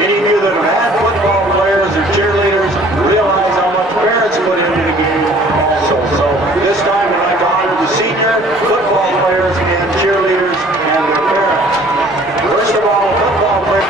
Any of you that have had football players or cheerleaders realize how much parents put into the game also. So this time I'd like to honor the senior football players and cheerleaders and their parents. First of all, football players.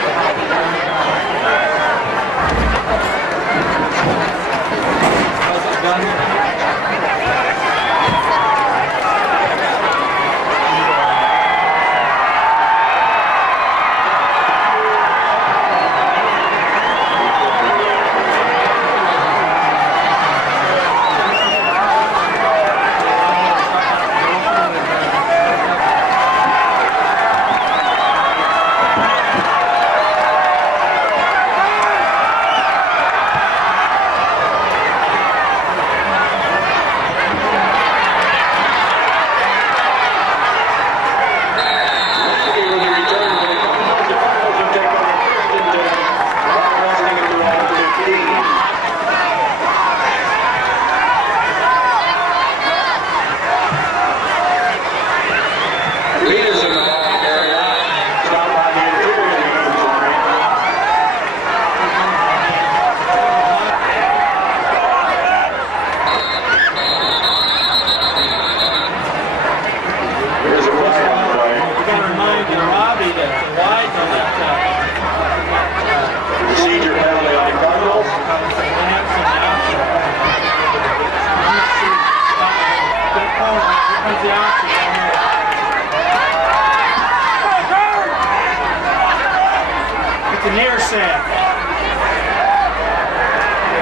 It's a near set.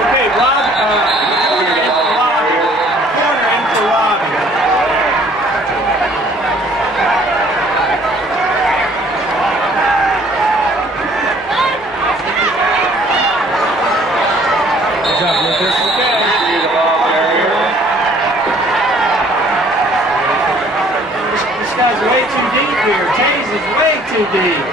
Okay, Rob, corner into Robbie. Corner into Robbie. Good job, Lucas. Okay. This guy's way too deep here. Taze is way too deep.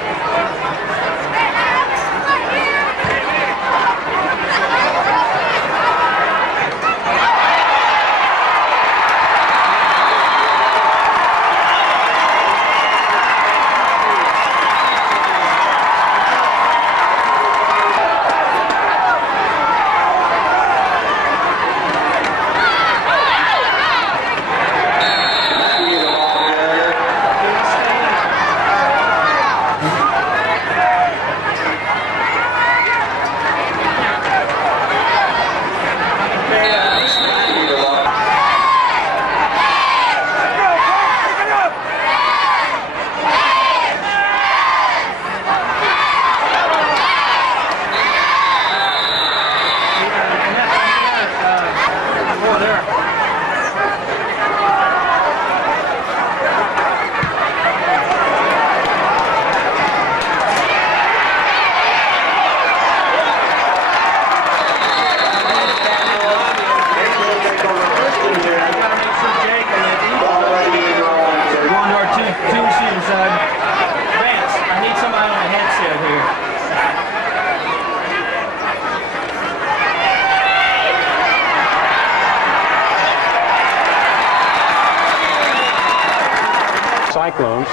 Cyclones.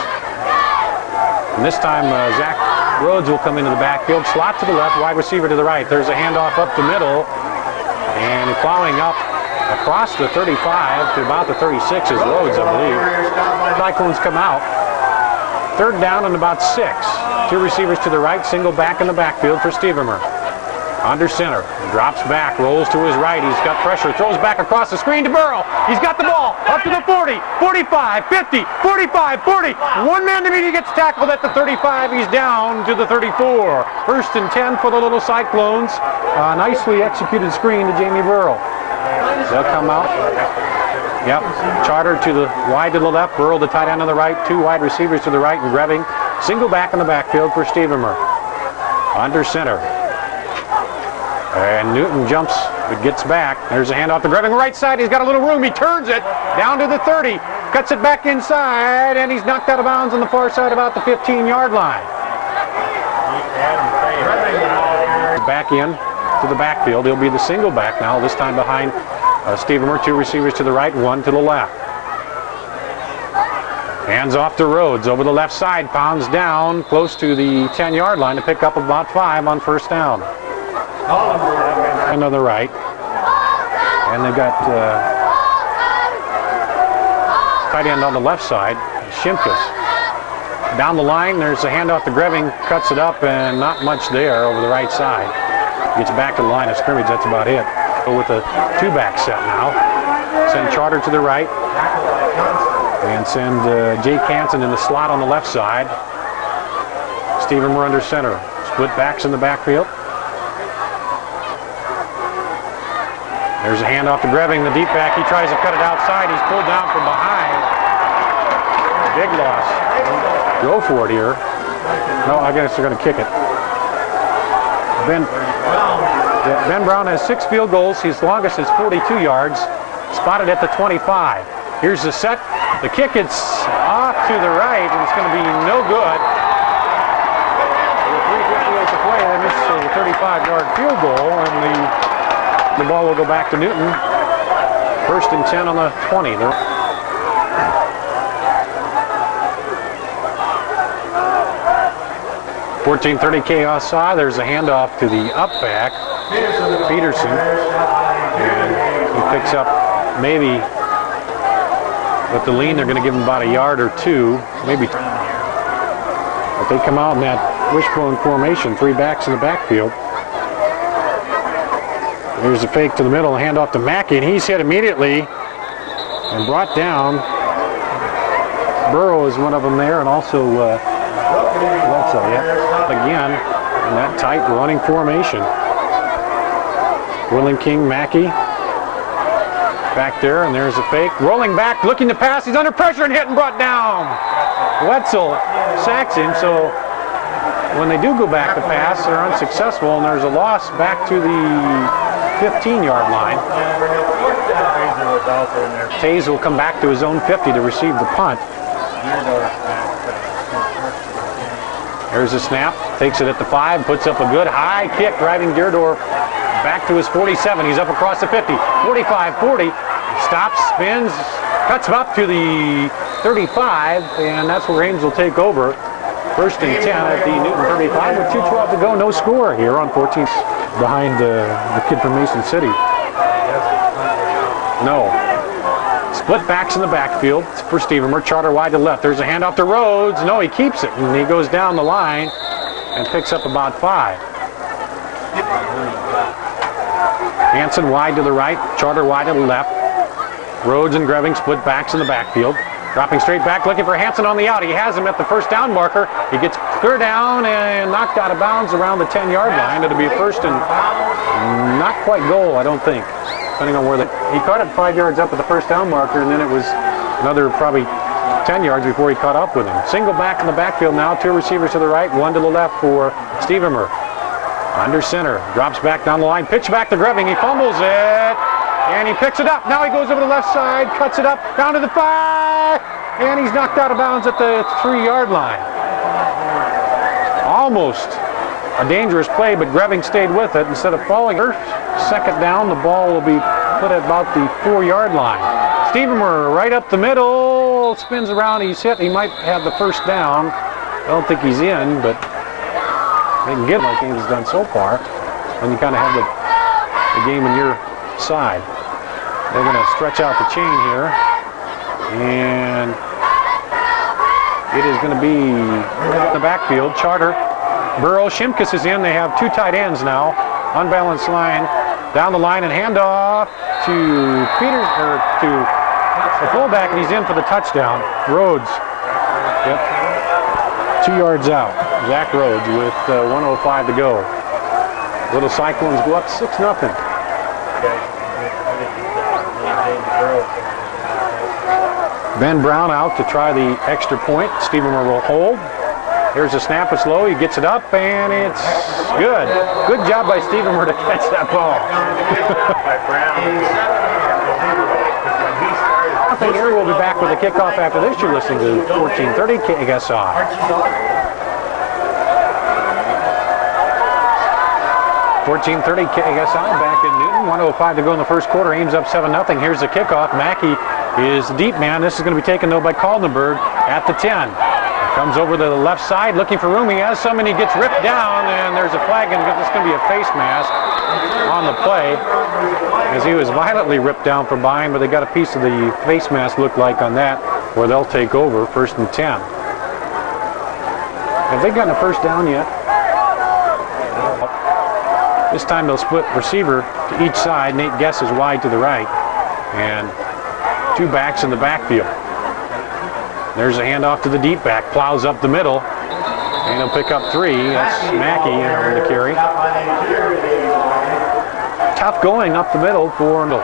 And this time Zach Rhodes will come into the backfield, slot to the left, wide receiver to the right. There's a handoff up the middle, and plowing up across the 35 to about the 36 is Rhodes, I believe. Cyclones come out. Third down and about 6. Two receivers to the right, single back in the backfield for Stevermer. Under center, drops back, rolls to his right. He's got pressure, throws back across the screen to Burrow. He's got the ball up to the 40, 45, 50, 45, 40. One man to beat, he gets tackled at the 35. He's down to the 34. First and 10 for the little Cyclones. Nicely executed screen to Jamie Burrow. They'll come out. Yep, Charter to the wide to the left, Burrow the tight end on the right, two wide receivers to the right and grabbing. Single back in the backfield for Stevermer. Under center. And Newton jumps, but gets back. There's a handoff to Greving right side. He's got a little room. He turns it down to the 30. Cuts it back inside, and he's knocked out of bounds on the far side about the 15-yard line. Back in to the backfield. He'll be the single back now, this time behind Stevermer. Two receivers to the right, one to the left. Hands off to Rhodes over the left side, pounds down close to the 10-yard line to pick up about 5 on first down. And on the right. And they've got tight end on the left side, Shimkus. Down the line, there's a handoff to Greving, cuts it up, and not much there over the right side. Gets back to the line of scrimmage, that's about it. So with a two-back set now. Send Charter to the right. And send Jake Hansen in the slot on the left side. Stephen Moore under center. Split backs in the backfield. There's a handoff to Greving, the deep back. He tries to cut it outside. He's pulled down from behind. Big loss. Go for it here. No, I guess they're going to kick it. Ben Brown has 6 field goals. His longest is 42 yards. Spotted at the 25. Here's the set. The kick, it's off to the right, and it's going to be no good. With 3:58 to play, they missed a 35-yard field goal, and the ball will go back to Newton. First and 10 on the 20. 14:30 chaos side. There's a handoff to the up back, Peterson, and he picks up maybe. With the lean, they're going to give him about a yard or 2, maybe. But they come out in that wishbone formation, 3 backs in the backfield. There's a fake to the middle, handoff to Mackey, and he's hit immediately and brought down. Burrow is one of them there, and also Bledsoe, yeah. Again, in that tight running formation. Willing King, Mackey. Back there, and there's a fake. Rolling back, looking to pass. He's under pressure and hit and brought down. Wetzel sacks him, so when they do go back to pass, they're unsuccessful, and there's a loss back to the 15-yard line. Taze will come back to his own 50 to receive the punt. There's a snap, takes it at the 5, puts up a good high kick, driving Deerdorf back to his 47. He's up across the 50, 45, 40. Stops, spins, cuts him up to the 35, and that's where Ames will take over. First and 10 at the Newton 35 with 2:12 to go. No score here on 14th behind the kid from Mason City. No. Split backs in the backfield for Stevenmer. Charter wide to left. There's a handoff to Rhodes. No, he keeps it, and he goes down the line and picks up about 5. Hansen wide to the right. Charter wide to the left. Rhodes and Greving split backs in the backfield. Dropping straight back, looking for Hansen on the out. He has him at the first down marker. He gets clear down and knocked out of bounds around the 10-yard line. It'll be a first and not quite goal, I don't think, depending on where he caught it 5 yards up at the first down marker, and then it was another probably 10 yards before he caught up with him. Single back in the backfield now. 2 receivers to the right, 1 to the left for Stevenmer. Under center, drops back down the line, pitch back to Greving. He fumbles it, and he picks it up. Now he goes over the left side, cuts it up, down to the 5, and he's knocked out of bounds at the 3-yard line. Almost a dangerous play, but Greving stayed with it. Instead of falling, second down, the ball will be put at about the 4-yard line. Stevenmer right up the middle, spins around, he's hit. He might have the first down. I don't think he's in, but they can get like Ames has done so far, when you kind of have the game on your side. They're going to stretch out the chain here, and it is going to be in the backfield. Charter, Burrow, Shimkus is in. They have 2 tight ends now. Unbalanced line, down the line, and handoff to Peters, or to the fullback, and he's in for the touchdown. Rhodes. Yep. 2 yards out. Zach Rhodes with 1:05 to go. Little Cyclones go up 6-0. Ben Brown out to try the extra point. Stevenmer will hold. There's a snap, it's low. He gets it up, and it's good. Good job by Stevenmer to catch that ball. Here we'll be back with a kickoff after this. You're listening to 1430 KSI. 14:30 KSI back in Newton. 1:05 to go in the first quarter. Ames up 7-0. Here's the kickoff. Mackey is the deep man. This is going to be taken, though, by Kaldenberg at the 10. Comes over to the left side looking for room. He has some, and he gets ripped down, and there's a flag, and it's going to be a face mask on the play as he was violently ripped down from behind, but they got a piece of the face mask looked like on that where they'll take over 1st and 10. Have they gotten a first down yet? This time they'll split receiver to each side. Nate Guess is wide to the right, and 2 backs in the backfield. There's a handoff to the deep back, plows up the middle, and he'll pick up 3. That's Mackey on the carry. Tough going up the middle for Arnold.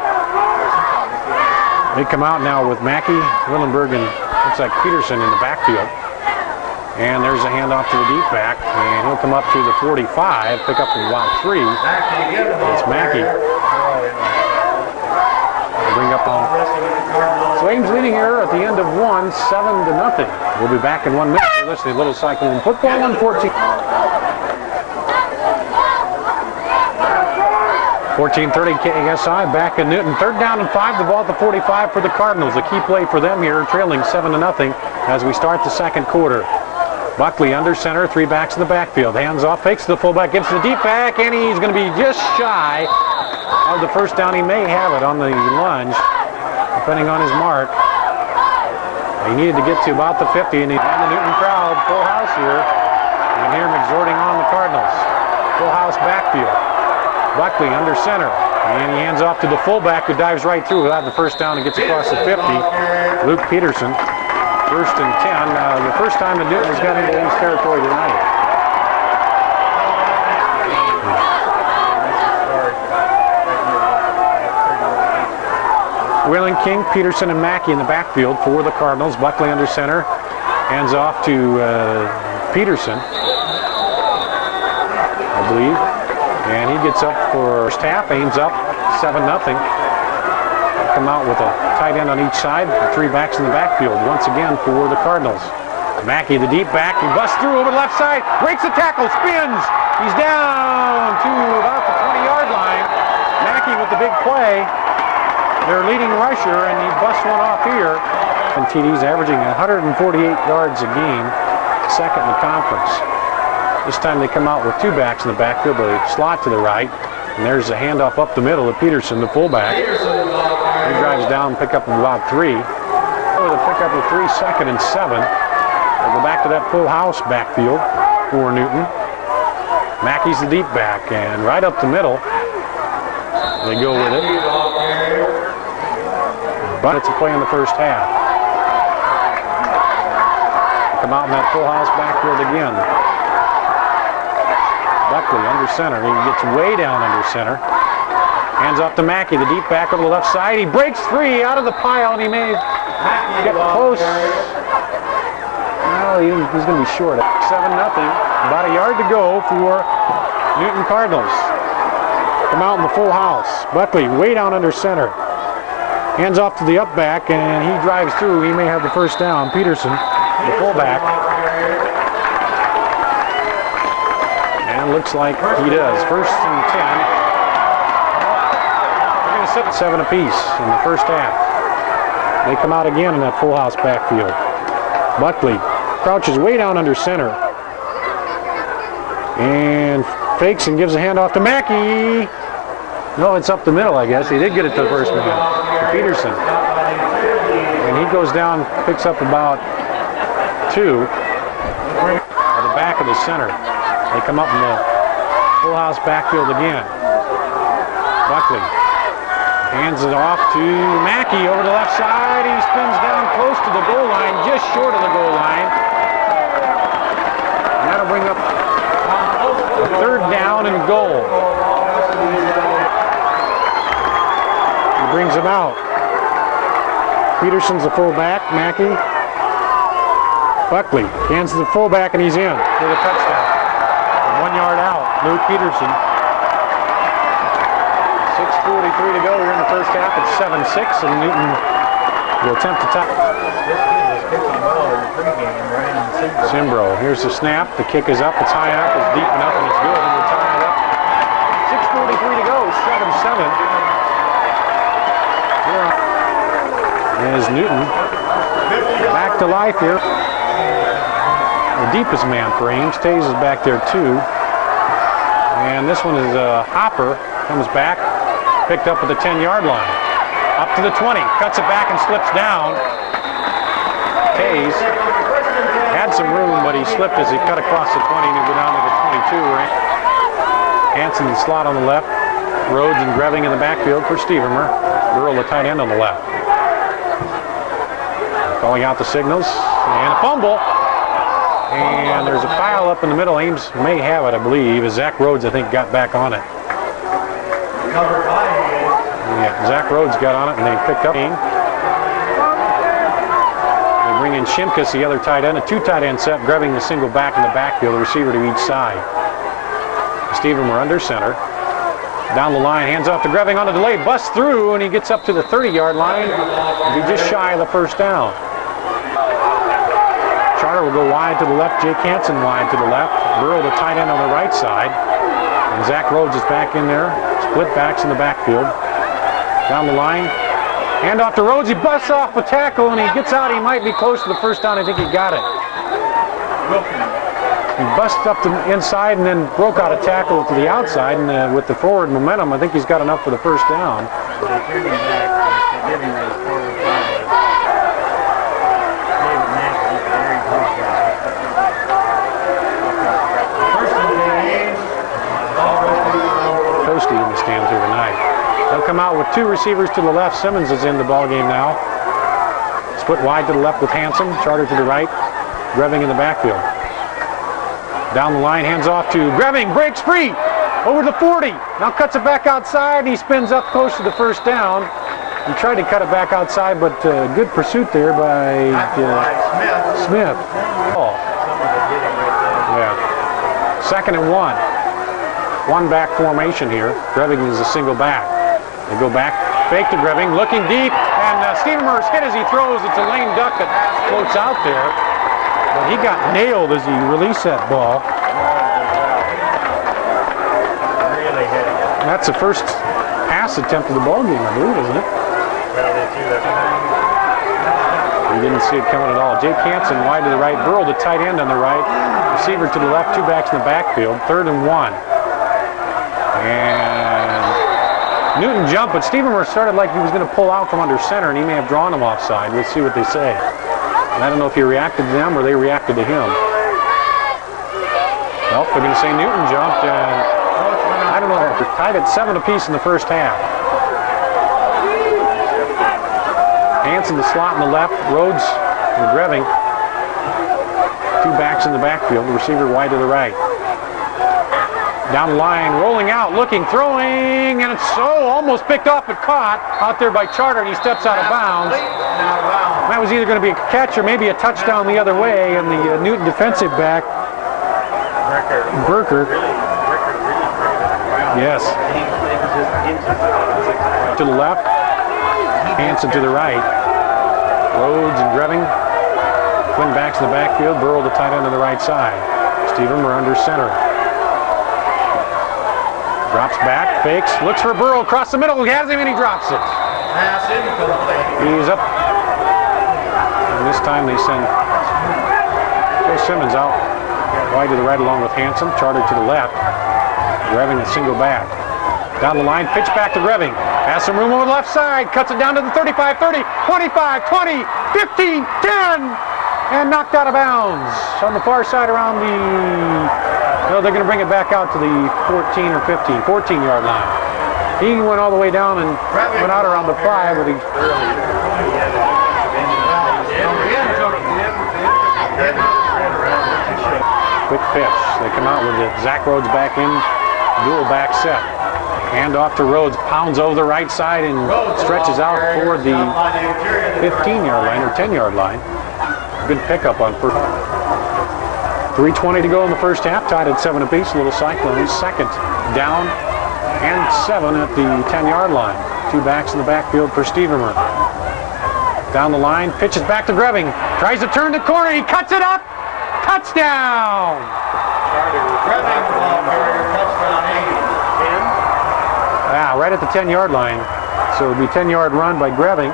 They come out now with Mackey, Willenberg, and looks like Peterson in the backfield. And there's a handoff to the deep back, and he'll come up to the 45, pick up about 3. It's Mackey. They'll bring up on. So Ames leading here at the end of 1, 7-0. We'll be back in 1 minute. You're listening to Little Cyclone Football 114. 14:30 KSI back in Newton. 3rd down and 5. The ball at the 45 for the Cardinals. A key play for them here, trailing 7-0 as we start the 2nd quarter. Buckley under center, 3 backs in the backfield. Hands off, fakes to the fullback, gives to the deep back, and he's going to be just shy of the first down. He may have it on the lunge, depending on his mark. He needed to get to about the 50, and the Newton crowd, full house here. You can hear him exhorting on the Cardinals. Full house backfield. Buckley under center, and he hands off to the fullback who dives right through without the first down and gets across the 50. Luke Peterson. 1st and 10. The first time that Newton has got into Ames territory tonight. Whalen, King, Peterson, and Mackey in the backfield for the Cardinals. Buckley under center. Hands off to Peterson, I believe. And he gets up for first half. Ames up 7-0. Come out with a tight end on each side, 3 backs in the backfield once again for the Cardinals. Mackey, the deep back, he busts through over the left side, breaks the tackle, spins. He's down to about the 20-yard line. Mackey with the big play, their leading rusher, and he busts one off here. And TD's averaging 148 yards a game, 2nd in the conference. This time they come out with 2 backs in the backfield, but they slot to the right, and there's a handoff up the middle of Peterson, the fullback. He drives down, pick up about 3. With a pickup of 3, 2nd and 7. They'll go back to that full house backfield for Newton. Mackey's the deep back, and right up the middle, they go with it. But it's a play in the first half. They come out in that full house backfield again. Buckley under center. He gets way down under center. Hands off to Mackey, the deep back over the left side. He breaks free out of the pile, and he may get close. No, he's going to be short. 7-0. About a yard to go for Newton Cardinals. Come out in the full house. Buckley way down under center. Hands off to the up back, and he drives through. He may have the first down. Peterson, the fullback. And looks like he does. 1st and 10. Set 7 apiece in the first half. They come out again in that full house backfield. Buckley crouches way down under center and fakes and gives a handoff to Mackey. No, it's up the middle, I guess. He did get it to the first man, to Peterson. And he goes down, picks up about 2 at the back of the center. They come up in the full house backfield again. Buckley hands it off to Mackey over the left side. He spins down close to the goal line, just short of the goal line. And that'll bring up a 3rd down and goal. He brings him out. Peterson's the fullback, Mackey. Buckley hands to the fullback, and he's in for the touchdown. 1 yard out, Luke Peterson. 6:43 to go here in the first half. It's 7-6, and Newton will attempt to tie. Simbro, here's the snap. The kick is up. It's high enough. It's deep enough, and it's good. And we'll tie it up. 6:43 to go. 7-7. Here is Newton. Back to life here. The deepest man for Ames. Tays is back there too. And this one is Hopper. Comes back. Picked up at the 10-yard line. Up to the 20. Cuts it back and slips down. Tays had some room, but he slipped as he cut across the 20 and he go down to the 22. Right? Hanson in the slot on the left. Rhodes and Greving in the backfield for Stevermer. Burrell, the tight end, on the left. Calling out the signals. And a fumble. And there's a foul up in the middle. Ames may have it, I believe. As Zach Rhodes, I think, got back on it. Yeah, Zach Rhodes got on it, and they picked up. They bring in Shimkus, the other tight end. A two tight end set. Greving the single back in the backfield. The receiver to each side. Stevermer under center. Down the line, hands off to Greving on a delay, busts through, and he gets up to the 30-yard line. He'll be just shy of the first down. Charter will go wide to the left, Jake Hansen wide to the left. Burrow, the tight end, on the right side. And Zach Rhodes is back in there. Split backs in the backfield. Down the line, hand off to Rhodes. He busts off a tackle, and he gets out. He might be close to the first down. I think he got it. He busted up the inside and then broke out a tackle to the outside, and with the forward momentum, I think he's got enough for the first down. Toasty in the stands here tonight. They'll come out with two receivers to the left. Simmons is in the ball game now. Split wide to the left with Hanson. Charter to the right. Greving in the backfield. Down the line, hands off to Greving, breaks free, over the 40. Now cuts it back outside, and he spins up close to the first down. He tried to cut it back outside, but good pursuit there by Smith. Oh. Yeah. 2nd and 1. One back formation here. Greving is a single back. They go back, fake to Greving, looking deep, and Stevermer's hit as he throws. It's a lame duck that floats out there. But he got nailed as he released that ball. That's the first pass attempt of the ball game, I believe, isn't it? We didn't see it coming at all. Jake Hansen wide to the right. Burrow, the tight end, on the right. Receiver to the left. Two backs in the backfield. 3rd and 1. And Newton jumped, but Stevermer started like he was going to pull out from under center, and he may have drawn him offside. Let's see what they say. And I don't know if he reacted to them or they reacted to him. Nope, they're going to say Newton jumped, and I don't know. They're tied at 7 apiece in the first half. Hanson the slot in the left, Rhodes and Greving. Two backs in the backfield, the receiver wide to the right. Down the line, rolling out, looking, throwing, and it's almost picked off but caught out there by Charter, and he steps out of bounds. That was either going to be a catch or maybe a touchdown the other way, and the Newton defensive back, Berker. Yes. To the left, Hanson to the right. Rhodes and Greving, twin backs in the backfield. Burrow, the tight end, on the right side. Stevermer under center. Drops back, fakes, looks for Burrow across the middle. He has him, and he drops it. He's up. And this time they send Joe Simmons out wide to the right along with Hanson. Charter to the left. Greving a single back. Down the line, pitch back to Greving. Has some room over the left side. Cuts it down to the 35, 30, 25, 20, 15, 10. And knocked out of bounds. On the far side around the... No, they're going to bring it back out to the 14 or 15, 14-yard line. He went all the way down and went out around the 5, but he... Quick pitch. They come out with it. Zach Rhodes back in, dual back set. Hand off to Rhodes, pounds over the right side and stretches out for the 15-yard line or 10-yard line. Good pickup on first. 3:20 to go in the first half, tied at 7 apiece. Little Cyclones, 2nd down and 7 at the 10-yard line. Two backs in the backfield for Stevermer. Down the line, pitches back to Greving. Tries to turn the corner, he cuts it up. Touchdown! Yeah, right at the 10-yard line. So it'll be a 10-yard run by Greving.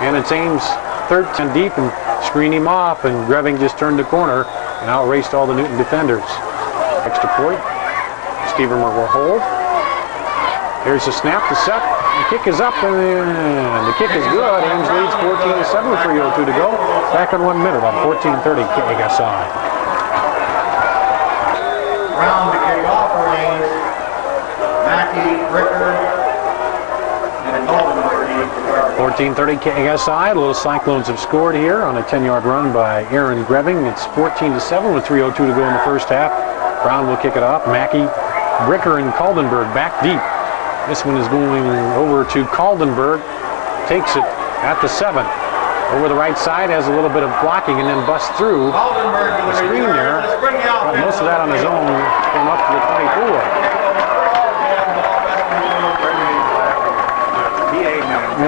And it's Ames 13 deep and screen him off, and Greving just turned the corner and outraced all the Newton defenders. Extra point. Stevermer will hold. Here's the snap, the set. The kick is up, and the kick is good. Ames leads 14-7 with 3:02 to go. Back in 1 minute on 14:30 KSI. Round to kick off for Ames. Mackey, Ricker, and Goldenberg. 14:30 KSI. The little Cyclones have scored here on a 10-yard run by Aaron Greving. It's 14-7 with 3:02 to go in the first half. Brown will kick it off. Mackey, Bricker, and Kaldenberg back deep. This one is going over to Kaldenberg. Takes it at the 7. Over the right side, has a little bit of blocking and then busts through the screen there. Got most of that on his own. Came up to the 24.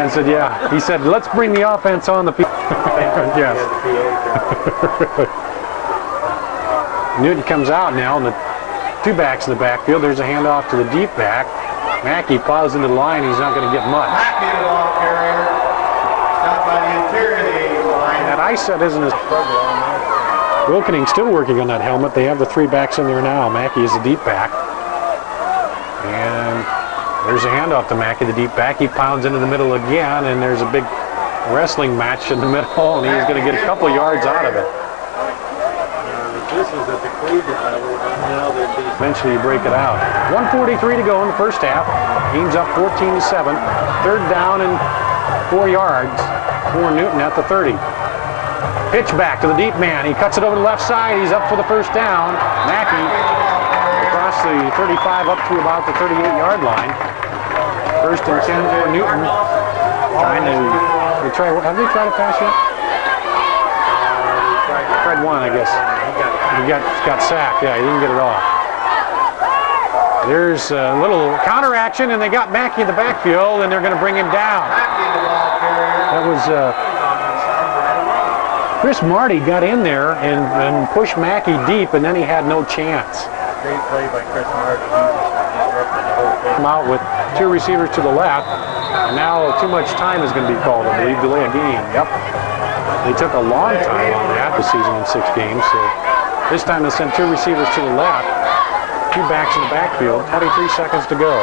And said, yeah. He said, let's bring the offense on the field. Yes. Newton comes out now, and the two backs in the backfield. There's a handoff to the deep back. Mackey plows into the line. He's not going to get much. Mackey, the ball carrier, stopped by the interior of the Ames line. That ice set isn't as... Wilkening still working on that helmet. They have the three backs in there now. Mackey is the deep back. And there's a handoff to Mackey, the deep back. He pounds into the middle again, and there's a big wrestling match in the middle, and he's going to get a couple yards out of it. This is at the Cleveland level, and now they're Eventually you break it out. 1:43 to go in the first half. Ames up 14-7. Third down and 4 yards for Newton at the 30. Pitch back to the deep man. He cuts it over the left side. He's up for the first down. Mackey across the 35 up to about the 38-yard line. First and 10 for Newton. Trying to try. Have they tried to pass yet? Tried one, I guess. He got sacked. Yeah, he didn't get it off. There's a little counter action, and they got Mackey in the backfield, and they're going to bring him down. That was Chris Marty got in there and pushed Mackey deep, and then he had no chance. Great play by Chris Martin. He just disrupted the whole thing. Come out with two receivers to the left, and now too much time is going to be called, I believe. Delay a game. Yep. They took a long time on that this season in 6 games. So this time they sent two receivers to the left, two backs in the backfield. 23 seconds to go.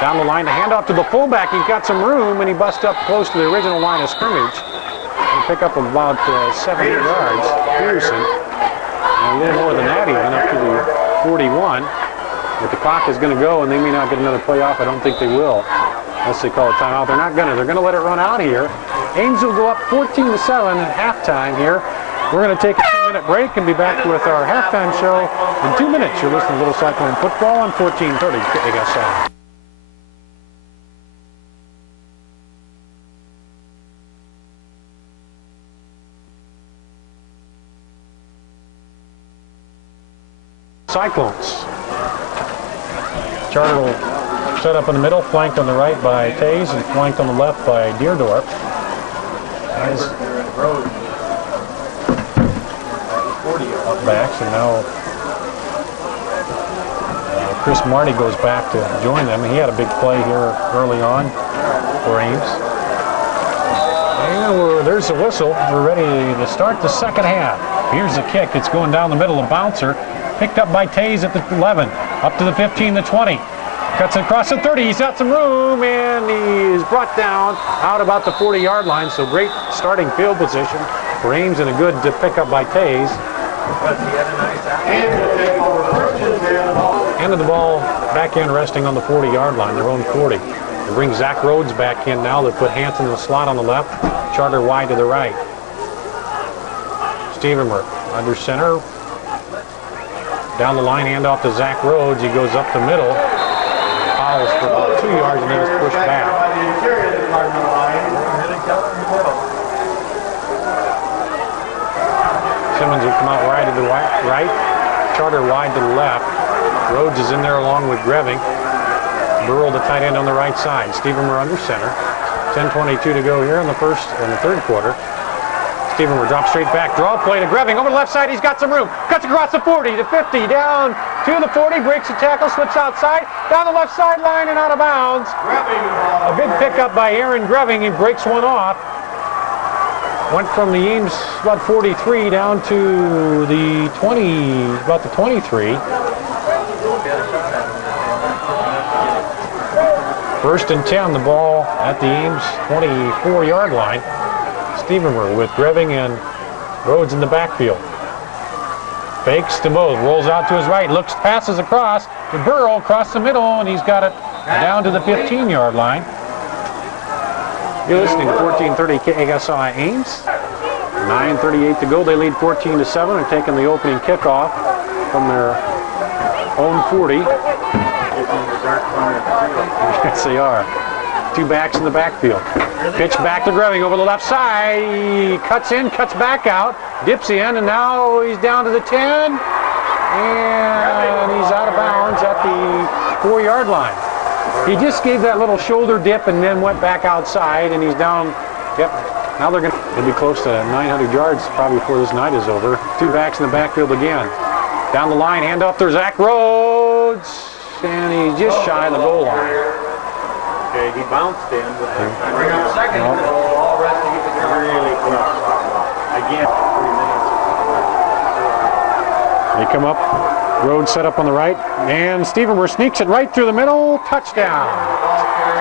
Down the line, the handoff to the fullback. He's got some room, and he busts up close to the original line of scrimmage. And pick up about 7 yards. Peterson. And a little more than that, even up to the 41. But the clock is going to go, and they may not get another play off. I don't think they will, unless they call a timeout. They're not going to. They're going to let it run out here. Ames will go up 14-7 at halftime here. We're going to take a 2-minute break and be back with our halftime show in 2 minutes. You're listening to Little Cyclone Football on 1430 KSI. Cyclones. Charter will set up in the middle, flanked on the right by Tays and flanked on the left by Deerdorf. As backs, and now Chris Marty goes back to join them. He had a big play here early on for Ames. And there's the whistle. We're ready to start the second half. Here's the kick. It's going down the middle, a bouncer. Picked up by Tays at the 11, up to the 15, the 20. Cuts it across the 30. He's got some room, and he is brought down out about the 40-yard line. So great starting field position for Ames, and a good pickup by Tays. End of the ball back in, resting on the 40-yard line, their own 40. They bring Zach Rhodes back in now. They put Hanson in the slot on the left, Charter wide to the right. Stevermer under center. Down the line, handoff to Zach Rhodes. He goes up the middle. Fouls for about 2 yards, and then is pushed back. Simmons will come out wide to the right. Charter wide to the left. Rhodes is in there along with Greving. Burrell, the tight end, on the right side. Stevermer under center. 10:22 to go here in the third quarter. Stevermer drops straight back. Draw play to Greving. Over the left side, he's got some room. Cuts across the 40, the 50, down to the 40. Breaks the tackle, slips outside. Down the left sideline and out of bounds. A big pickup by Aaron Greving. He breaks one off. Went from the Ames about 43 down to the 20, about the 23. First and 10, the ball at the Ames 24-yard line. Stevenmer with Greving and Rhodes in the backfield. Fakes to both, rolls out to his right, looks, passes across to Burrow across the middle, and he's got it down to the 15-yard line. You're listening to 1430 KSI Ames. 9:38 to go. They lead 14-7. They're taking the opening kickoff from their own 40. Yes, they are. Two backs in the backfield. Pitch back to Greving over the left side. He cuts in, cuts back out, dips in, and now he's down to the 10. And he's out of bounds at the 4-yard line. He just gave that little shoulder dip and then went back outside, and he's down. Yep. Now they'll be close to 900 yards probably before this night is over. Two backs in the backfield again. Down the line, handoff to Zach Rhodes, and he's just shy of the goal line. Okay, he bounced in, but Bring up second. All rest to get the really close. Again, 3 minutes. They come up. Rhodes set up on the right, and Stevenmer sneaks it right through the middle. Touchdown.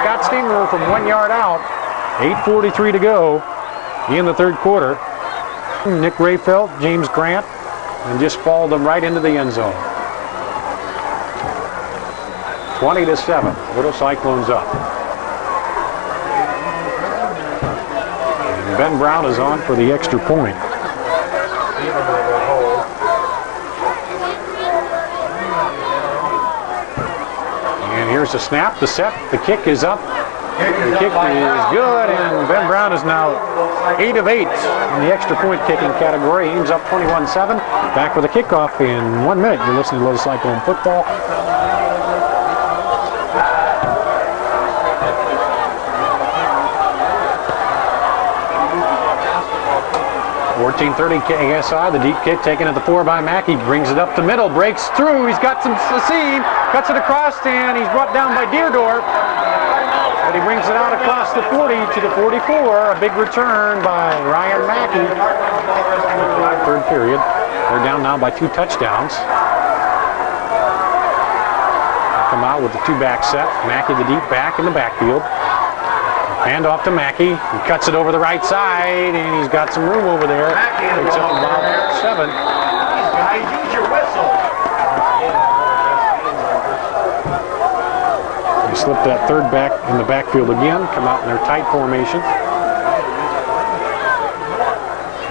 Scott Stevenmer from 1 yard out. 8:43 to go in the third quarter. Nick Rayfelt, James Grant, and just followed them right into the end zone. 20-7. Little Cyclones up. And Ben Brown is on for the extra point. And here's the snap, the set, the kick is up. The kick is good, and Ben Brown is now 8 of 8 in the extra point kicking category. Ames up 21-7. Back with a kickoff in 1 minute. You're listening to Little Cyclone Football. 14:30 KSI, the deep kick taken at the 4 by Mackey, brings it up the middle, breaks through, he's got some seam, cuts it across, and he's brought down by Deerdorf. But he brings it out across the 40 to the 44, a big return by Ryan Mackey. Third period, they're down now by 2 touchdowns. Come out with the 2-back set, Mackey the deep back in the backfield. Hand off to Mackey. He cuts it over the right side, and he's got some room over there. Picks up about 7. Guys, use your whistle. They slip that 3rd back in the backfield again. Come out in their tight formation.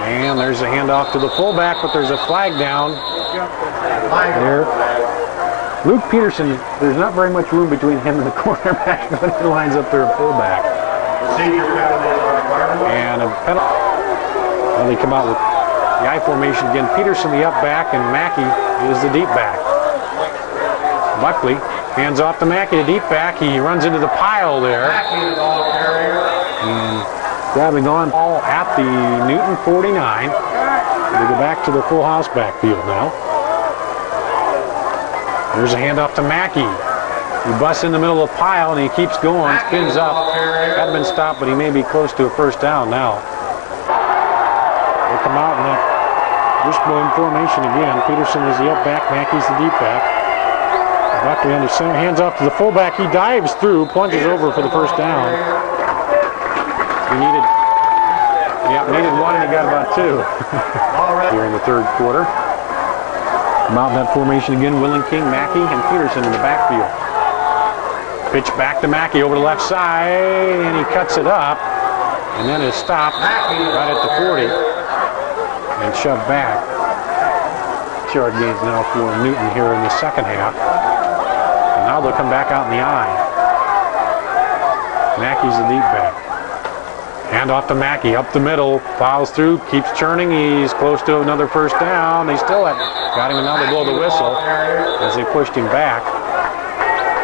And there's a handoff to the fullback, but there's a flag down there. Luke Peterson, there's not very much room between him and the cornerback, but he lines up there at fullback. And a penalty. Well, they come out with the I formation again. Peterson the up back, and Mackey is the deep back. Buckley hands off to Mackey, the deep back. He runs into the pile there. And grabbing on ball at the Newton 49. We go back to the full house backfield now. There's a handoff to Mackey. He busts in the middle of the pile, and he keeps going, spins up. Hadn't been stopped, but he may be close to a first down now. They come out in that wishbone formation again. Peterson is the up back, Mackey's the deep back. Buckley under center, hands off to the fullback. He dives through, plunges over for the first down. He needed 1, and he got about 2 here in the third quarter. Come out in that formation again, Willing King, Mackey, and Peterson in the backfield. Pitch back to Mackey over the left side, and he cuts it up, and then is stopped right at the 40 and shoved back. Yard gains now for Newton here in the second half. And now they'll come back out in the I. Mackey's the deep back. Hand off to Mackey, up the middle, plows through, keeps churning. He's close to another first down. They still got him, and now they blow the whistle as they pushed him back.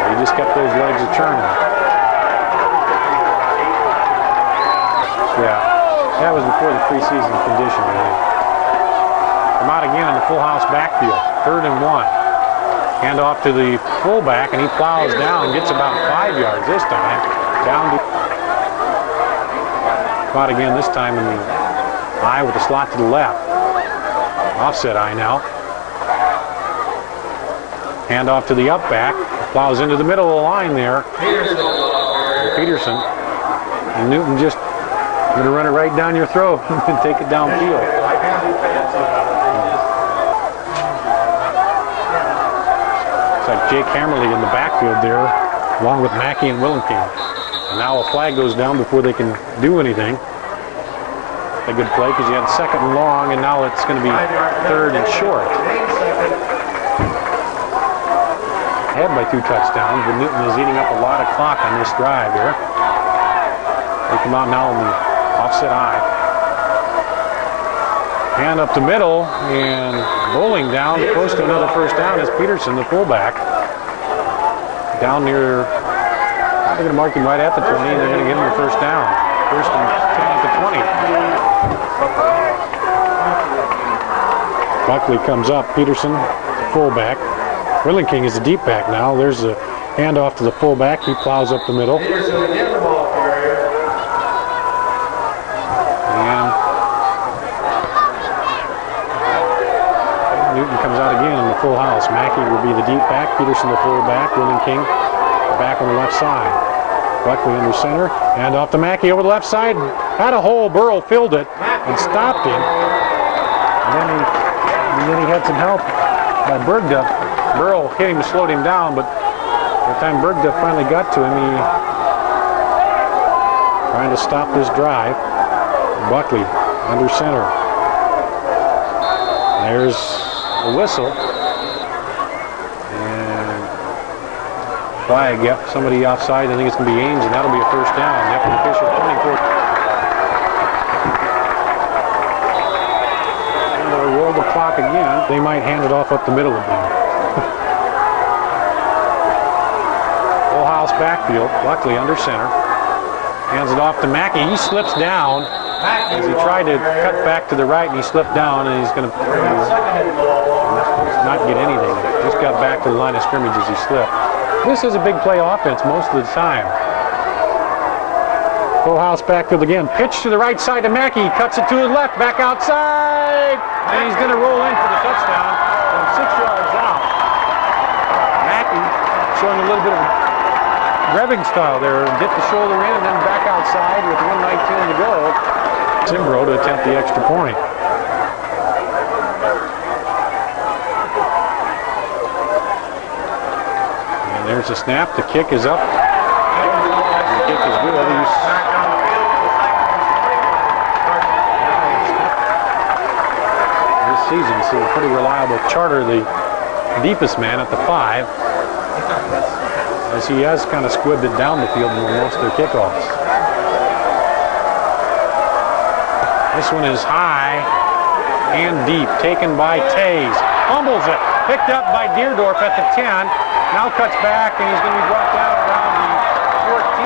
He just kept those legs a-churning. Yeah, that was before the preseason conditioning. Come out again in the full house backfield. 3rd and 1. Hand off to the fullback, and he plows down, gets about 5 yards this time. Down to... Come out again this time in the I with the slot to the left. Offset I now. Hand off to the up back. Plows into the middle of the line there. Peterson. And Newton just going to run it right down your throat and take it downfield. It's like Jake Hammerly in the backfield there, along with Mackey and Willenking. And now a flag goes down before they can do anything. A good play because you had second and long, and now it's going to be third and short. Ahead by 2 touchdowns, but Newton is eating up a lot of clock on this drive here. They come out now in the offset I. Hand up the middle, and bowling down close to another first down is Peterson, the fullback. Down near, they're going to mark him right at the 20, and they're going to give him the first down. First and 10 at the 20. Buckley comes up, Peterson, fullback. Willenking is the deep back now. There's a handoff to the fullback. He plows up the middle. And Newton comes out again in the full house. Mackey will be the deep back. Peterson the fullback. Willenking back on the left side. Buckley under center. Handoff to Mackey over the left side. Had a hole. Burrow filled it and stopped him. And then he had some help by Bergdup. Burrow hit him and slowed him down, but by the time Bergdup finally got to him, he trying to stop this drive. Buckley under center. There's a whistle. And flag, yep, somebody offside. I think it's going to be Ames, and that'll be a first down. Deputy Fisher pointing for it. And they'll roll the clock again. They might hand it off up the middle again. Full house backfield. Buckley under center. Hands it off to Mackey. He slips down as he tried to cut back to the right, and he slipped down, and he's going to not get anything. Just got back to the line of scrimmage as he slipped. This is a big play offense most of the time. Full house backfield again. Pitch to the right side to Mackey. Cuts it to his left. Back outside. And he's going to roll in for the touchdown from 6 yards out. Mackey showing a little bit of revving style there. Dip the shoulder in and then back outside with 1:19 to go. Timbro to attempt the extra point. And there's a snap. The kick is up. The kick is good. This season, so a pretty reliable Charter, the deepest man at the 5. As he has kind of squibbed it down the field in most of their kickoffs. This one is high and deep, taken by Tays. Fumbles it, picked up by Deerdorf at the 10. Now cuts back, and he's going to be brought down around the 14.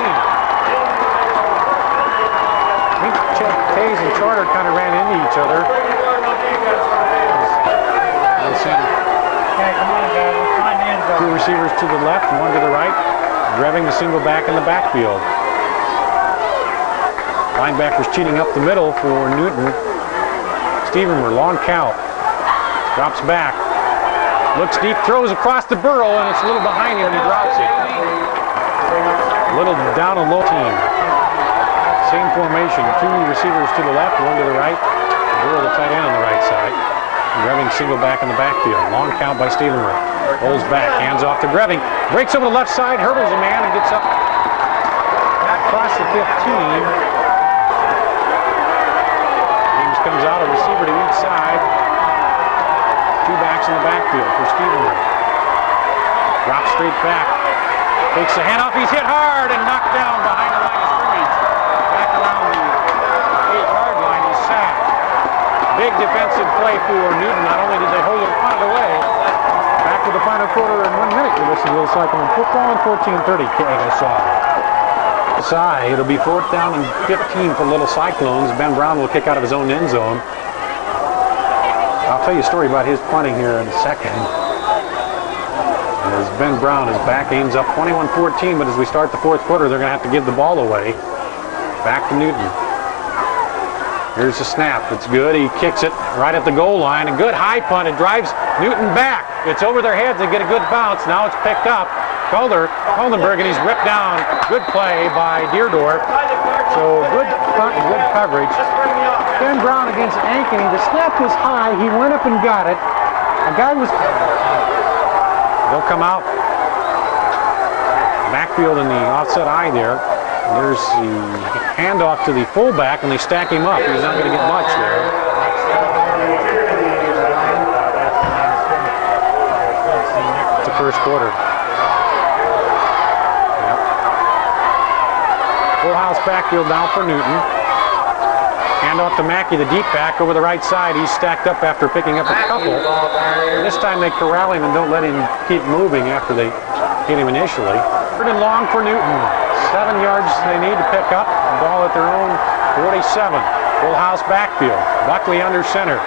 I think Tays and Charter kind of ran into each other. Two receivers to the left, one to the right, grabbing the single back in the backfield. Linebackers cheating up the middle for Newton. Stevenmer, long count. Drops back. Looks deep, throws across the Burrow, and it's a little behind him, and he drops it. A little down and low team. Same formation, 2 receivers to the left, 1 to the right. Burrow, the tight end on the right side. Greving single back in the backfield. Long count by Stevenmer. Holds back, hands off to Greving. Breaks over the left side, hurdles a man, and gets up across the 15. Ames comes out, a receiver to each side. 2 backs in the backfield for Stevenmer. Drops straight back. Takes the handoff, he's hit hard and knocked down behind the line of scrimmage. Back around the 8-yard line, he's sacked. Big defensive play for Newton. Not only did they hold it, punt it away. Back to the final quarter in 1 minute. You listen to Little Cyclone football in 14:30 KSI. It'll be 4th down and 15 for Little Cyclones. Ben Brown will kick out of his own end zone. I'll tell you a story about his punting here in a second. As Ben Brown is back, Ames up 21-14, but as we start the 4th quarter, they're going to have to give the ball away. Back to Newton. Here's the snap. It's good. He kicks it right at the goal line. A good high punt. It drives Newton back. It's over their heads. They get a good bounce. Now it's picked up. Kaldenberg, and he's ripped down. Good play by Deerdorf. So good punt and good coverage. Ken Brown against Ankeny. The snap was high. He went up and got it. A guy was... They'll come out. Backfield in the offset eye there. There's the handoff to the fullback, and they stack him up. He's not going to get much there. It's the first quarter. Yep. Full house backfield now for Newton. Handoff to Mackey, the deep back over the right side. He's stacked up after picking up a couple. And this time they corral him and don't let him keep moving after they hit him initially. Third and long for Newton. 7 yards they need to pick up. Ball at their own 47. Full house backfield. Buckley under center.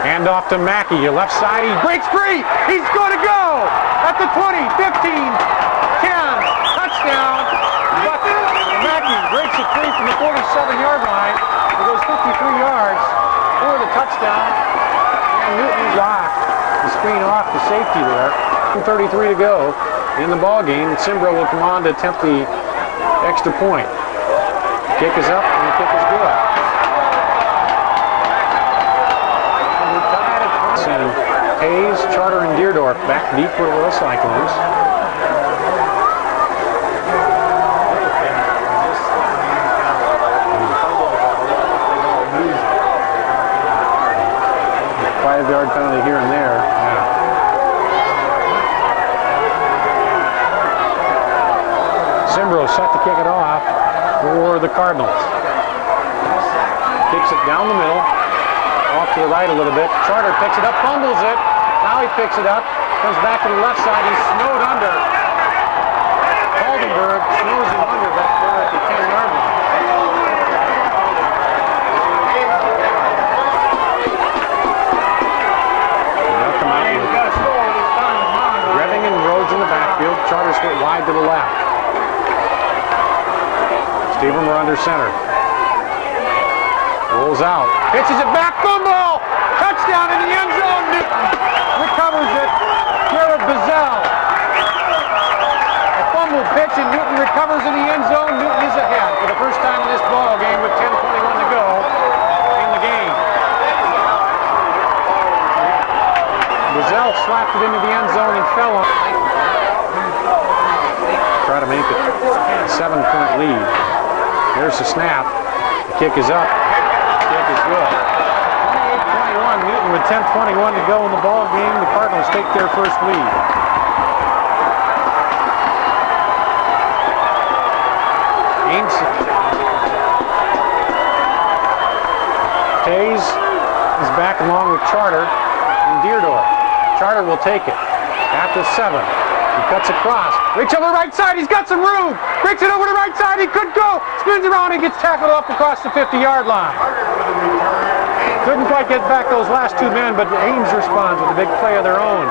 Hand off to Mackey. Left side. He breaks free. He's going to go at the 20, 15, 10. Touchdown. Mackey breaks it free from the 47-yard line. He goes 53 yards for the touchdown. And Newton blocked the screen off the safety there. 2:33 to go in the ball game. Simbro will come on to attempt the extra point. Kick is up and the kick is good. And we're tied at Hayes, Charter, and Deerdorf back deep for the Little Cyclones. Five-yard penalty here and there. Simbro set to kick it off for the Cardinals. Kicks it down the middle, off to the right a little bit. Charter picks it up, fumbles it. Now he picks it up, comes back to the left side. He's snowed under. Kaldenberg snows him under back there at the 10-yard line. They'll come out with Redding and Rhodes in the backfield. Charter split wide to the left. Stevenmer under center. Rolls out. Pitches it back. Fumble! Touchdown in the end zone. Newton recovers it. Garrett Bazell. A fumble pitch, and Newton recovers in the end zone. Newton is ahead for the first time in this ball game with 10:21 to go in the game. Bazell slapped it into the end zone and fell on it. Try to make it a 7-point lead. There's the snap. The kick is up. The kick is good. 28-21. Newton with 10:21 to go in the ball game. The Cardinals take their first lead. Ames. Hayes is back along with Charter and Deerdorf. Charter will take it. After 7. He cuts across. Reach over the right side. He's got some room. Breaks it over the right side. He could go. Spins around and gets tackled up across the 50-yard line. Couldn't quite get back those last two men, but Ames responds with a big play of their own.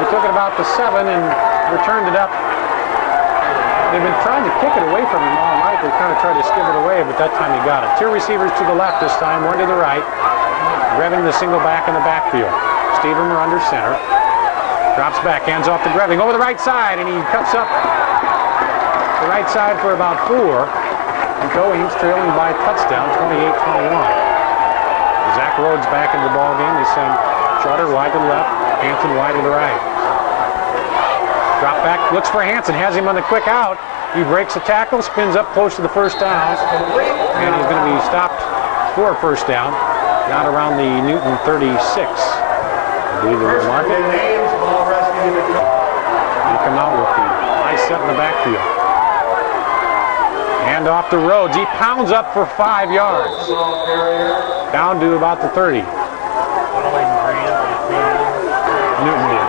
They took it about the 7 and returned it up. They've been trying to kick it away from him all night. They kind of tried to skip it away, but that time he got it. Two receivers to the left this time, one to the right. Greving the single back in the backfield. Stevenmer under center. Drops back, hands off to Greving over the right side, and he cuts up the right side for about 4. And Ames trailing by touchdown, 28-21. Zach Rhodes back into the ball game. They send Charter wide to the left, Hanson wide to the right. Drop back, looks for Hanson, has him on the quick out. He breaks the tackle, spins up close to the first down, and he's going to be stopped for a first down, not around the Newton 36. I believe they will mark it. They come out with the high set in the backfield. Hand off to Rhodes. He pounds up for 5 yards. Down to about the 30. Newton did.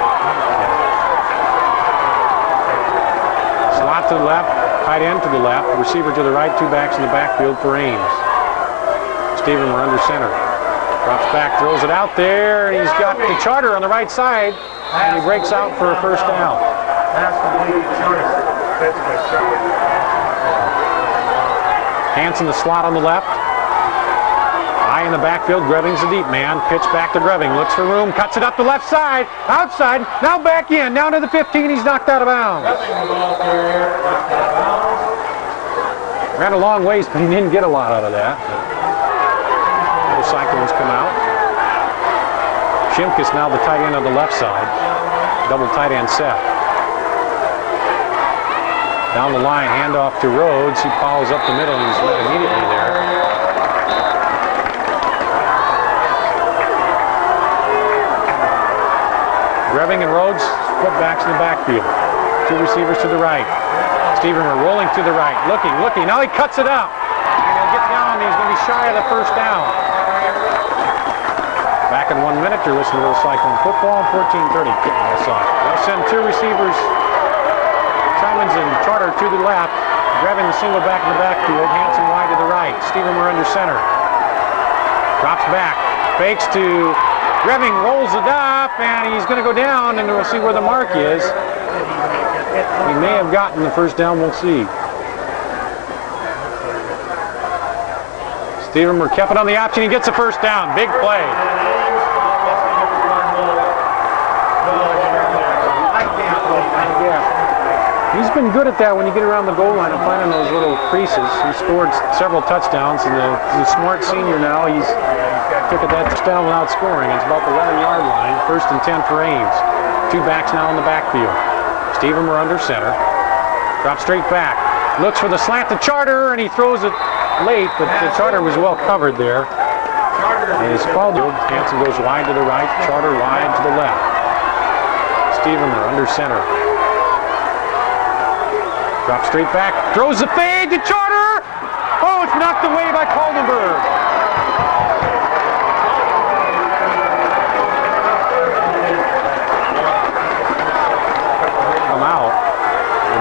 Slot to the left, tight end to the left, receiver to the right, two backs in the backfield for Ames. Stevenmer under center. Drops back, throws it out there, and he's got the Charter on the right side, and he breaks out for a first down. Hanson the slot on the left. High in the backfield, Greving's the deep man. Pitch back to Greving, looks for room, cuts it up the left side, outside, now back in, down to the 15, he's knocked out of bounds. Ran a long ways, but he didn't get a lot out of that. The Cyclones come out. Shimkus now the tight end on the left side. Double tight end set. Down the line, handoff to Rhodes. He follows up the middle and he's met immediately there. Greving and Rhodes, putbacks in the backfield. Two receivers to the right. Stevermer rolling to the right, looking. Now he cuts it up. And he'll get down. He's going to be shy of the first down. Back in 1 minute, you're listening to the Cyclone football. 14:30 kicking us off. They'll send two receivers, Simons and Charter, to the left. Greving the single back in the backfield. Hanson wide to the right. Stevermer under center. Drops back. Fakes to Greving, rolls it up, and he's going to go down, and we'll see where the mark is. He may have gotten the first down, we'll see. Stevermer kept it on the option, he gets the first down. Big play. He's been good at that when you get around the goal line and finding those little creases. He scored several touchdowns, and the smart senior now, he's took at that touchdown without scoring. It's about the 11-yard line. 1st and 10 for Ames. Two backs now in the backfield. Stevermer under center. Drops straight back. Looks for the slant to Charter, and he throws it late, but the Charter was well covered there. And it's called. Hanson goes wide to the right. Charter wide to the left. Stevermer under center. Drops straight back. Throws the fade to Charter. Oh, it's knocked away by Caldenberg.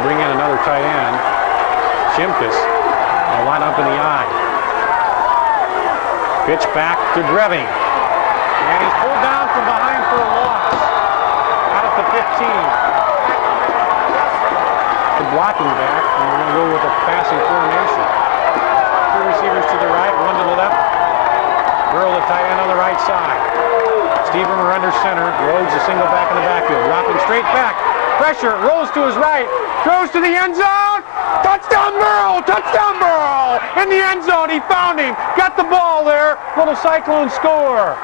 Bring in another tight end, Shimkus, will line up in the eye. Pitch back to Greving. And he's pulled down from behind for a loss. Out at the 15. The blocking back, and we're going to go with a passing formation. Two receivers to the right, one to the left. Burrow, the tight end on the right side. Stevermer under center, Rhodes a single back in the backfield, dropping straight back. Pressure, rolls to his right, throws to the end zone. Touchdown Burrow! Touchdown Burrow! In the end zone, he found him. Got the ball there. Little Cyclone score.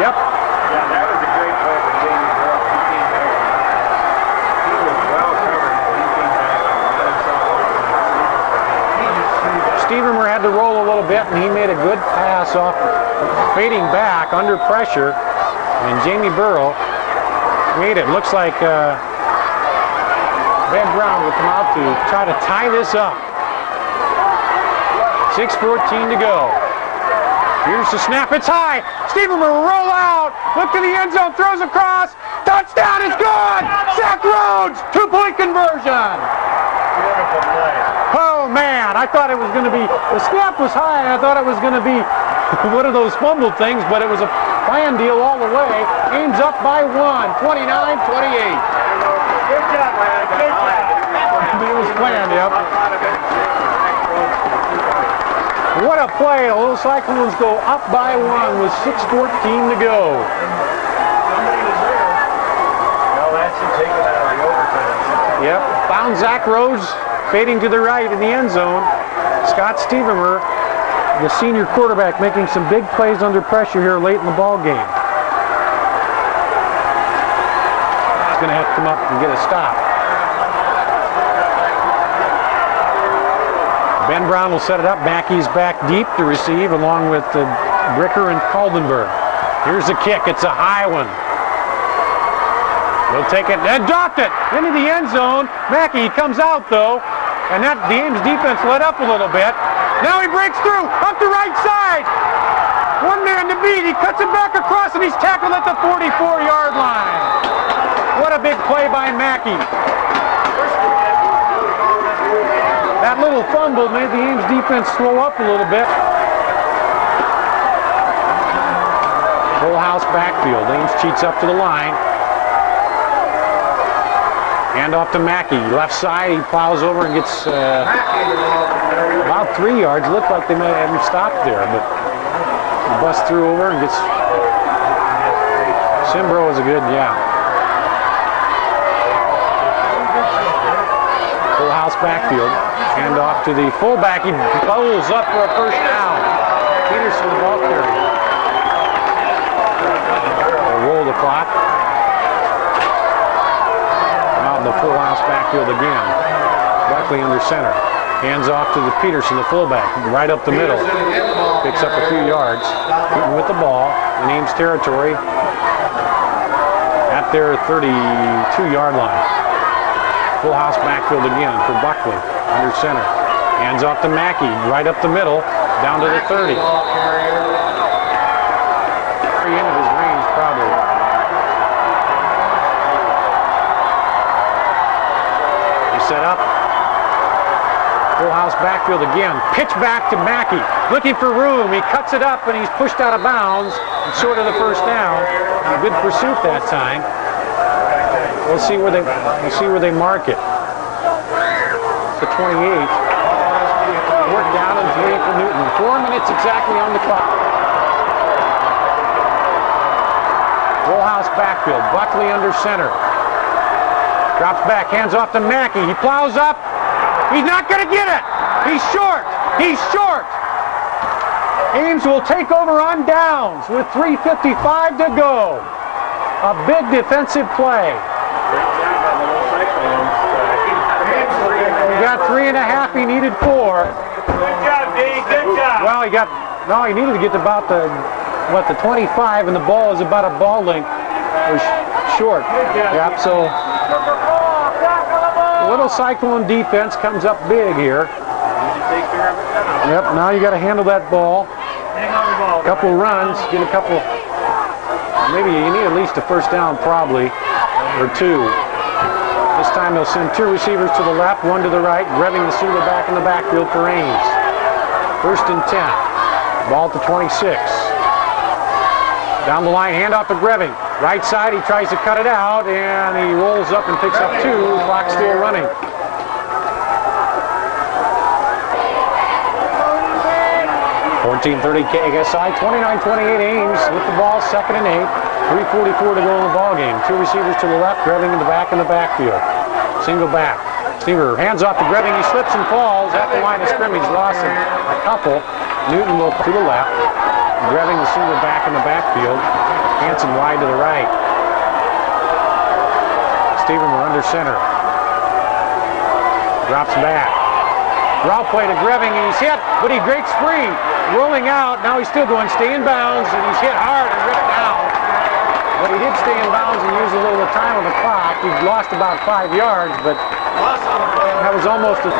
Yep. Yeah, that was a great play for Jamie Burrow. He came back. He was well covered. He came back. Stevermer had to roll a little bit, and he made a good pass off, fading back under pressure. And Jamie Burrow made it. Looks like Ben Brown will come out to try to tie this up. 6:14 to go. Here's the snap. It's high. Stevermer will roll out. Look to the end zone. Throws across. Touchdown is good. Zach Rhodes. 2-point conversion. Beautiful play. Oh, man. I thought it was going to be, the snap was high. I thought it was going to be one of those fumbled things, but it was a plan deal all the way. Ames up by 1, 29-28. Good job, man. Good job. It was planned, yep. What a play. The little Cyclones go up by 1 with 6:14 to go. Well, that should take it out of the overtime. Yep. Found Zach Rhodes fading to the right in the end zone. Scott Stevermer, the senior quarterback, making some big plays under pressure here late in the ball game. He's going to have to come up and get a stop. Ben Brown will set it up. Mackey's back deep to receive along with Bricker and Caldenberg. Here's the kick. It's a high one. He'll take it and dropped it into the end zone. Mackey comes out though, and that the Ames defense let up a little bit. Now he breaks through up the right side. One man to beat. He cuts it back across and he's tackled at the 44-yard line. What a big play by Mackey. That little fumble made the Ames defense slow up a little bit. Full house backfield. Ames cheats up to the line. Hand off to Mackey. Left side, he plows over and gets about 3 yards. Looked like they might have him stopped there, but he busts through over and gets... Simbro is a good, full house backfield. Hand off to the fullback. He blows up for a first down. Peterson, the ball carrier. They'll roll the clock. Out in the full house backfield again. Buckley under center. Hands off to the Peterson, the fullback, right up the middle. Picks up a few yards. Eaton with the ball in Ames territory at their 32-yard line. Full house backfield again for Buckley under center. Hands off to Mackey, right up the middle, down to the 30. Very end of his range, probably. He set up. Full house backfield again. Pitch back to Mackey. Looking for room. He cuts it up and he's pushed out of bounds. It's short of the first down. A good pursuit that time. We'll see where they mark it. The 28. Work down and 3 for Newton. 4 minutes exactly on the clock. Full house backfield. Buckley under center. Drops back. Hands off to Mackey. He plows up. He's not going to get it. He's short. He's short. Ames will take over on downs with 3:55 to go. A big defensive play. He got 3.5. He needed 4. Good job, D. Good job. Well, he needed to get to about the 25, and the ball is about a ball length or short. Yep. So the little Cyclone defense comes up big here. Yep. Now you got to handle that ball. Hang on the ball. A couple runs, get a couple. Maybe you need at least a first down, probably, or 2. This time they'll send 2 receivers to the left, 1 to the right, Greving the Sula back in the backfield for Ames. 1st and 10. Ball to 26. Down the line, handoff to Greving. Right side, he tries to cut it out, and he rolls up and picks up 2. Clock still running. 14:30 KSI, 29-28 Ames with the ball, 2nd and 8. 3:44 to go in the ball game. 2 receivers to the left, Greving in the backfield. Single back. Receiver hands off to Greving. He slips and falls at the line of scrimmage. Lost a couple. Newton will to the left. Greving the single back in the backfield. Hanson wide to the right. Stevenmer under center. Drops back. Route play to Greving. He's hit, but he breaks free. Rolling out. Now he's still going. Stay in bounds, and he's hit hard and ripped down. But he did stay in bounds and use a little of the time on the clock. He's lost about 5 yards, but that was almost a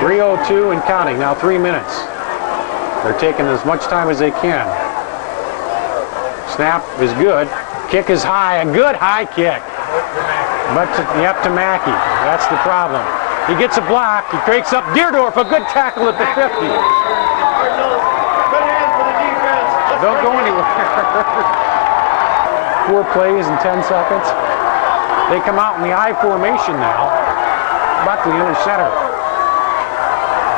3:02 and counting. Now 3 minutes. They're taking as much time as they can. Snap is good. Kick is high. A good high kick. But yep, to Mackey. That's the problem. He gets a block. He breaks up Deerdorf. A good tackle at the 50. Don't go anywhere. 4 plays in 10 seconds. They come out in the I formation now. Buckley under center.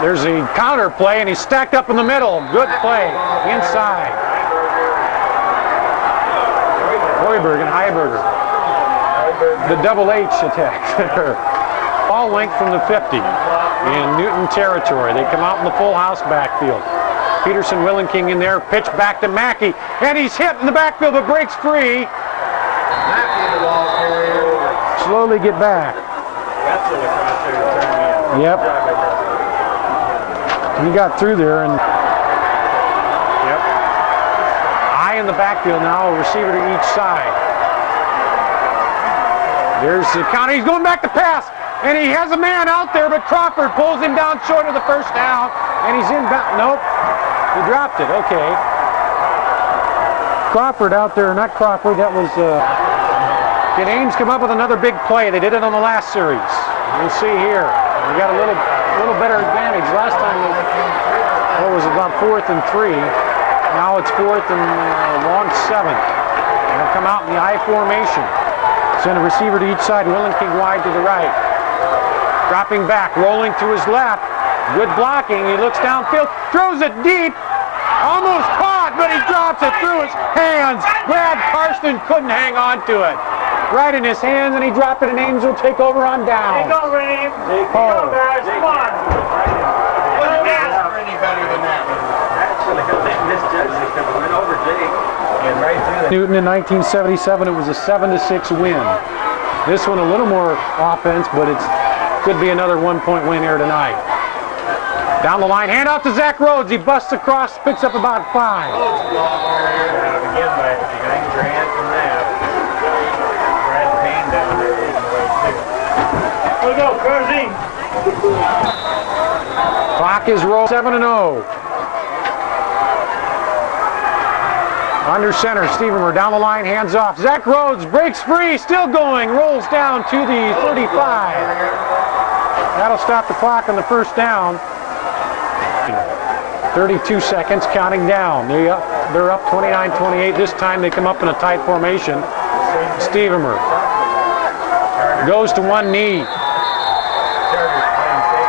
There's a counter play, and he's stacked up in the middle. Good play. Inside. Hoiberg and Heiberger. The double H attack. Ball length from the 50 in Newton territory. They come out in the full house backfield. Peterson, Willenking in there, pitch back to Mackey, and he's hit in the backfield but breaks free. Slowly get back. Yep. He got through there and yep. High in the backfield now, a receiver to each side. There's the counter. He's going back to pass, and he has a man out there, but Crawford pulls him down short of the first down, and he's in bounds. Nope. He dropped it. Okay. Crawford out there, not Crawford. That was. Did Ames come up with another big play? They did it on the last series. We'll see here. We got a little better advantage. Last time it was about 4th and 3. Now it's 4th and long 7. And they'll come out in the I formation. Send a receiver to each side. Willenking wide to the right. Dropping back, rolling to his left. Good blocking. He looks downfield, throws it deep. Almost caught, but he drops it through his hands. Brad Karsten couldn't hang on to it. Right in his hands, and he dropped it, and Ames will take over on down. Take over, Ames. Take over, guys. Come on. Couldn't ask for any better than that. Actually, they misjudged it because it went over Jake and right through the Newton in 1977, it was a 7-6 win. This one a little more offense, but it could be another 1-point win here tonight. Down the line, hand off to Zach Rhodes. He busts across, picks up about 5. Again, by behind your hand from that. Brad Payne down there leading the way too. Let's go, Carzy. Clock is rolled 7-0. Under center, Stevenmer down the line, hands off. Zach Rhodes breaks free, still going, rolls down to the 35. That'll stop the clock on the first down. 32 seconds, counting down. They're up 29-28. This time they come up in a tight formation. Stevenmer goes to one knee.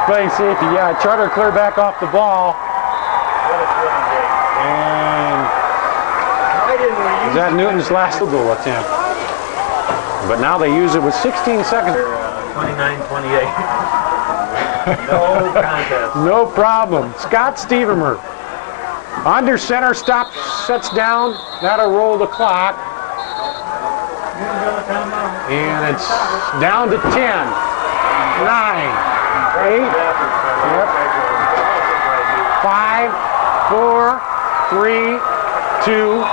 Playing safety, yeah. Charter clear back off the ball. And is that Newton's last field goal attempt? But now they use it with 16 seconds. 29-28. No contest. No problem. Scott Stevenmer. Under center, stops, sets down. That'll roll the clock. And it's down to 10, 9, 8. Yep. 5, 4, 3, 2,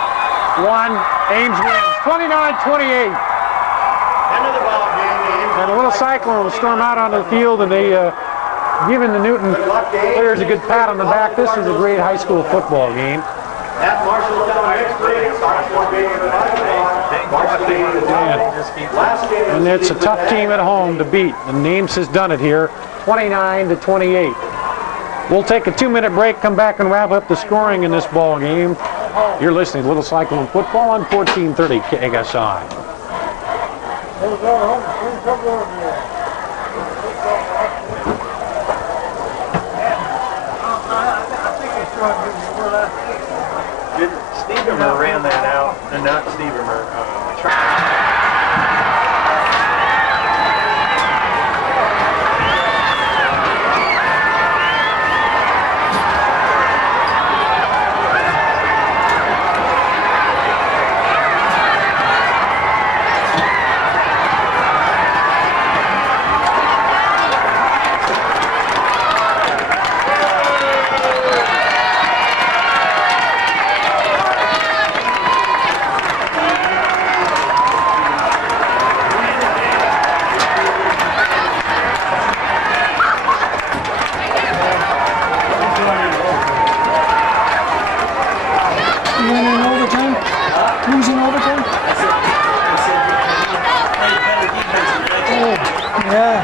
1. Ames wins. 29-28. End of the ball game. And a little cyclone will storm out onto the field, and they giving the Newton players a good pat on the back. This is a great high school football game. At Marshalltown next week, sophomore game at 5 o'clock. And it's a tough team at home to beat. And Ames has done it here, 29-28. We'll take a 2-minute break, come back and wrap up the scoring in this ball game. You're listening to Little Cyclone Football on 1430 KSI. Stevenmer ran that out, and not Stevenmer. Yeah.